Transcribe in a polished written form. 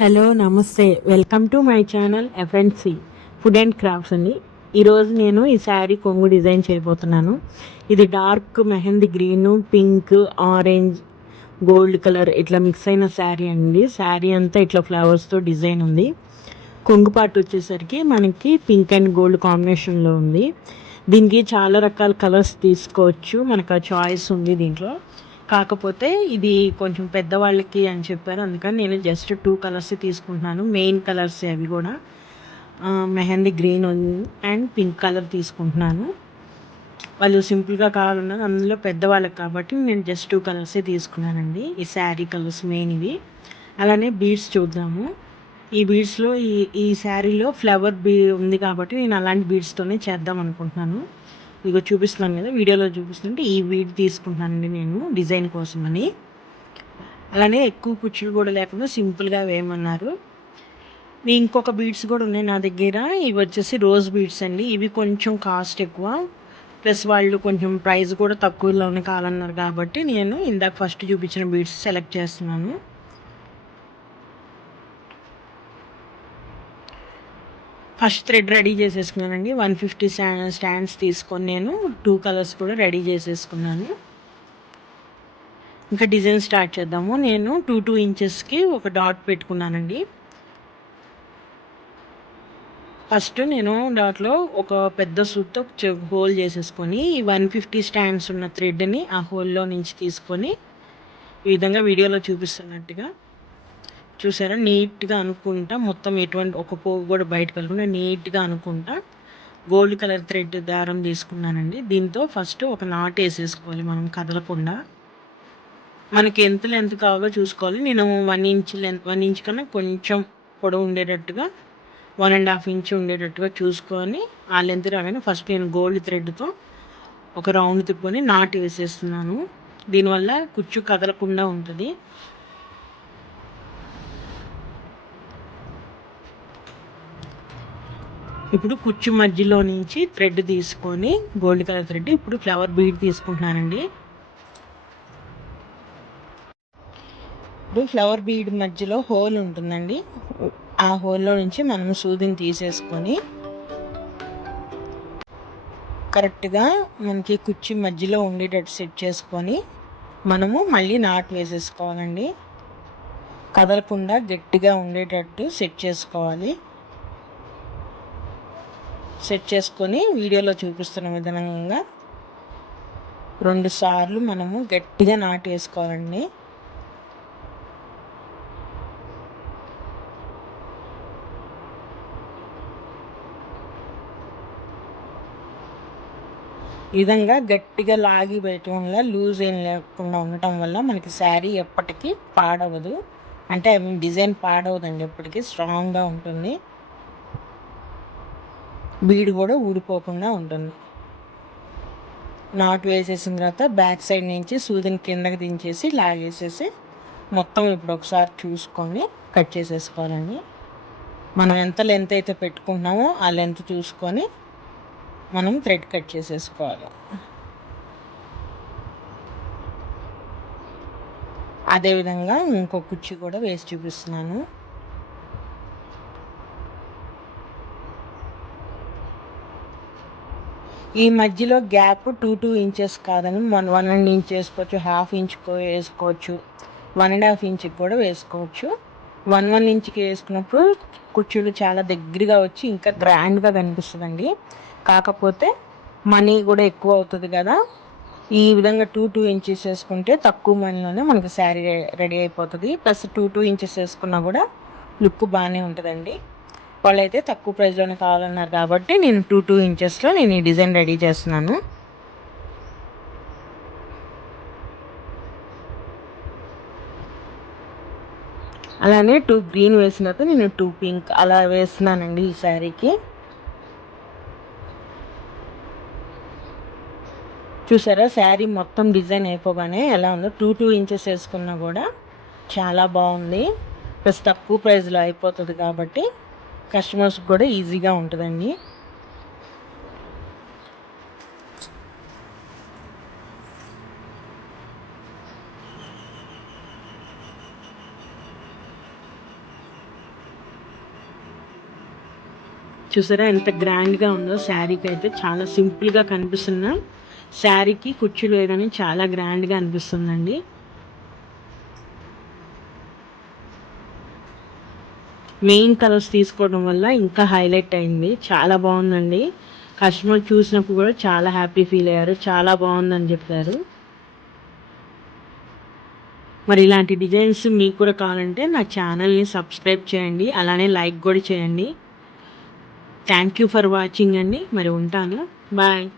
Hello నమస్తే. Welcome to my channel FNC food and crafts అండి. ఈరోజు నేను ఈ శారీ కొంగు డిజైన్ చేయబోతున్నాను. ఇది dark mehndi green, pink, orange, gold colour ఇట్లా మిక్స్ అయిన శారీ అండి. శారీ అంతా ఇట్లా ఫ్లవర్స్తో డిజైన్ ఉంది. కొంగు పార్ట్ వచ్చేసరికి మనకి పింక్ అండ్ గోల్డ్ కాంబినేషన్లో ఉంది. దీనికి చాలా రకాల కలర్స్ తీసుకోవచ్చు, మనకు ఆ చాయిస్ ఉంది దీంట్లో. కాకపోతే ఇది కొంచెం పెద్దవాళ్ళకి అని చెప్పారు, అందుకని నేను జస్ట్ 2 కలర్స్ తీసుకుంటున్నాను. మెయిన్ కలర్స్ అవి కూడా mehndi green and pink colour తీసుకుంటున్నాను. వాళ్ళు సింపుల్గా కావాలన్నారు, అందులో పెద్దవాళ్ళకి కాబట్టి నేను జస్ట్ 2 కలర్సే తీసుకున్నానండి. ఈ శారీ కలర్స్ మెయిన్ ఇవి. అలానే బీడ్స్ చూద్దాము. ఈ బీడ్స్లో ఈ శారీలో ఫ్లవర్ ఉంది కాబట్టి నేను అలాంటి బీడ్స్తోనే చేద్దాం అనుకుంటున్నాను. ఇదిగో చూపిస్తున్నాను కదా, వీడియోలో చూపిస్తుంటే ఈ బీడ్ తీసుకుంటున్నానండి నేను డిజైన్ కోసమని. అలానే ఎక్కువ కుచ్చులు కూడా లేకుండా సింపుల్గా వేయమన్నారు. ఇంకొక బీడ్స్ కూడా ఉన్నాయి నా దగ్గర. ఇవి వచ్చేసి రోజ్ బీడ్స్ అండి. ఇవి కొంచెం కాస్ట్ ఎక్కువ, ప్లస్ వాళ్ళు కొంచెం ప్రైస్ కూడా తక్కువలోనే కావాలన్నారు కాబట్టి నేను ఇందాక ఫస్ట్ చూపించిన బీడ్స్ సెలెక్ట్ చేస్తున్నాను. ఫస్ట్ థ్రెడ్ రెడీ చేసేసుకున్నానండి. 150 స్టాండ్స్ తీసుకొని నేను 2 కలర్స్ కూడా రెడీ చేసేసుకున్నాను. ఇంకా డిజైన్ స్టార్ట్ చేద్దాము. నేను 2 ఇంచెస్కి ఒక డాట్ పెట్టుకున్నానండి. ఫస్ట్ నేను డాట్లో ఒక పెద్ద సూత్తో హోల్ చేసేసుకొని 150 స్టాండ్స్ ఉన్న థ్రెడ్ని ఆ హోల్లో నుంచి తీసుకొని ఈ విధంగా వీడియోలో చూపిస్తున్నట్టుగా చూసారా, నీట్గా అనుకుంటా మొత్తం ఎటువంటి ఒక పోగు కూడా బయటకు వెళ్ళకుండా నీట్గా అనుకుంటా గోల్డ్ కలర్ థ్రెడ్ దారం తీసుకున్నానండి. దీంతో ఫస్ట్ ఒక నాట్ వేసేసుకోవాలి మనం కదలకుండా. మనకి ఎంత లెంత్ కావాలో చూసుకోవాలి. నేను 1 ఇంచ్ లెంత్, 1 ఇంచ్ కన్నా కొంచెం పొడవు ఉండేటట్టుగా 1.5 ఇంచ్ ఉండేటట్టుగా చూసుకొని ఆ లెంత్ రాగానే ఫస్ట్ నేను గోల్డ్ థ్రెడ్తో ఒక రౌండ్ తిప్పుకొని నాట్ వేసేస్తున్నాను. దీనివల్ల కుచ్చు కదలకుండా ఉంటుంది. ఇప్పుడు కుచ్చు మధ్యలో నుంచి థ్రెడ్ తీసుకొని గోల్డ్ కలర్ థ్రెడ్ ఇప్పుడు ఫ్లవర్ బీడ్ తీసుకుంటున్నానండి. ఇప్పుడు ఫ్లవర్ బీడ్ మధ్యలో హోల్ ఉంటుందండి. ఆ హోల్లో నుంచి మనం సూదిని తీసేసుకొని కరెక్ట్గా మనకి కుర్చీ మధ్యలో ఉండేటట్టు సెట్ చేసుకొని మనము మళ్ళీ నాట్ వేసేసుకోవాలండి. కదలకుండా గట్టిగా ఉండేటట్టు సెట్ చేసుకోవాలి. సెట్ చేసుకొని వీడియోలో చూపిస్తున్న విధంగా 2 సార్లు మనము గట్టిగా నాటు వేసుకోవాలండి. ఈ విధంగా గట్టిగా లాగి పెట్టడం వల్ల లూజ్ ఏం లేకుండా ఉండటం వల్ల మనకి శారీ ఎప్పటికీ పాడవదు. అంటే డిజైన్ పాడవదండి, ఎప్పటికీ స్ట్రాంగ్గా ఉంటుంది. బీడ్ కూడా ఊడిపోకుండా ఉంటుంది. నాట్ వేసేసిన తర్వాత బ్యాక్ సైడ్ నుంచి సూదిని కిందకి దించేసి లాగేసేసి మొత్తం ఇప్పుడు ఒకసారి చూసుకొని కట్ చేసేసుకోవాలండి. మనం ఎంత లెంత్ అయితే పెట్టుకుంటున్నామో ఆ లెంత్ చూసుకొని మనం థ్రెడ్ కట్ చేసేసుకోవాలి. అదేవిధంగా ఇంకో కుర్చీ కూడా వేసి చూపిస్తున్నాను. ఈ మధ్యలో గ్యాప్ 2 ఇంచెస్ కాదని 1 ఇంచ్ వేసుకోవచ్చు, 1/2 ఇంచ్ వేసుకోవచ్చు, 1.5 ఇంచ్కి కూడా వేసుకోవచ్చు. 1 ఇంచ్కి వేసుకున్నప్పుడు కుర్చీలు చాలా దగ్గరగా వచ్చి ఇంకా గ్రాండ్గా కనిపిస్తుందండి. కాకపోతే మనీ కూడా ఎక్కువ అవుతుంది కదా. ఈ విధంగా 2 ఇంచెస్ వేసుకుంటే తక్కువ మనీలోనే మనకి శారీ రెడీ అయిపోతుంది. ప్లస్ 2 ఇంచెస్ వేసుకున్నా కూడా లుక్ బాగానే ఉంటుందండి. వాళ్ళైతే తక్కువ ప్రైస్లోనే కావాలన్నారు కాబట్టి నేను 2 ఇంచెస్లో నేను ఈ డిజైన్ రెడీ చేస్తున్నాను. అలానే 2 గ్రీన్ వేసిన తర్వాత నేను 2 పింక్ అలా వేస్తున్నానండి ఈ శారీకి. చూసారా, శారీ మొత్తం డిజైన్ అయిపోగానే ఎలా ఉందో. 2 ఇంచెస్ వేసుకున్నా కూడా చాలా బాగుంది. ప్లస్ తక్కువ ప్రైస్లో అయిపోతుంది కాబట్టి కస్టమర్స్కి కూడా ఈజీగా ఉంటుందండి. చూసారా ఎంత గ్రాండ్గా ఉందో శారీకి అయితే. చాలా సింపుల్గా కనిపిస్తున్న శారీకి కుచ్చులు వేయడానికి చాలా గ్రాండ్గా అనిపిస్తుందండి. మెయిన్ కలర్స్ తీసుకోవడం వల్ల ఇంకా హైలైట్ అయింది. చాలా బాగుందండి. కస్టమర్ చూసినప్పుడు కూడా చాలా హ్యాపీ ఫీల్ అయ్యారు. చాలా బాగుందని చెప్పారు. మరి ఇలాంటి డిజైన్స్ మీకు కూడా కావాలంటే నా ఛానల్ని సబ్స్క్రైబ్ చేయండి. అలానే లైక్ కూడా చేయండి. థ్యాంక్ యూ ఫర్ వాచింగ్ అండి. మరి ఉంటాను. బాయ్.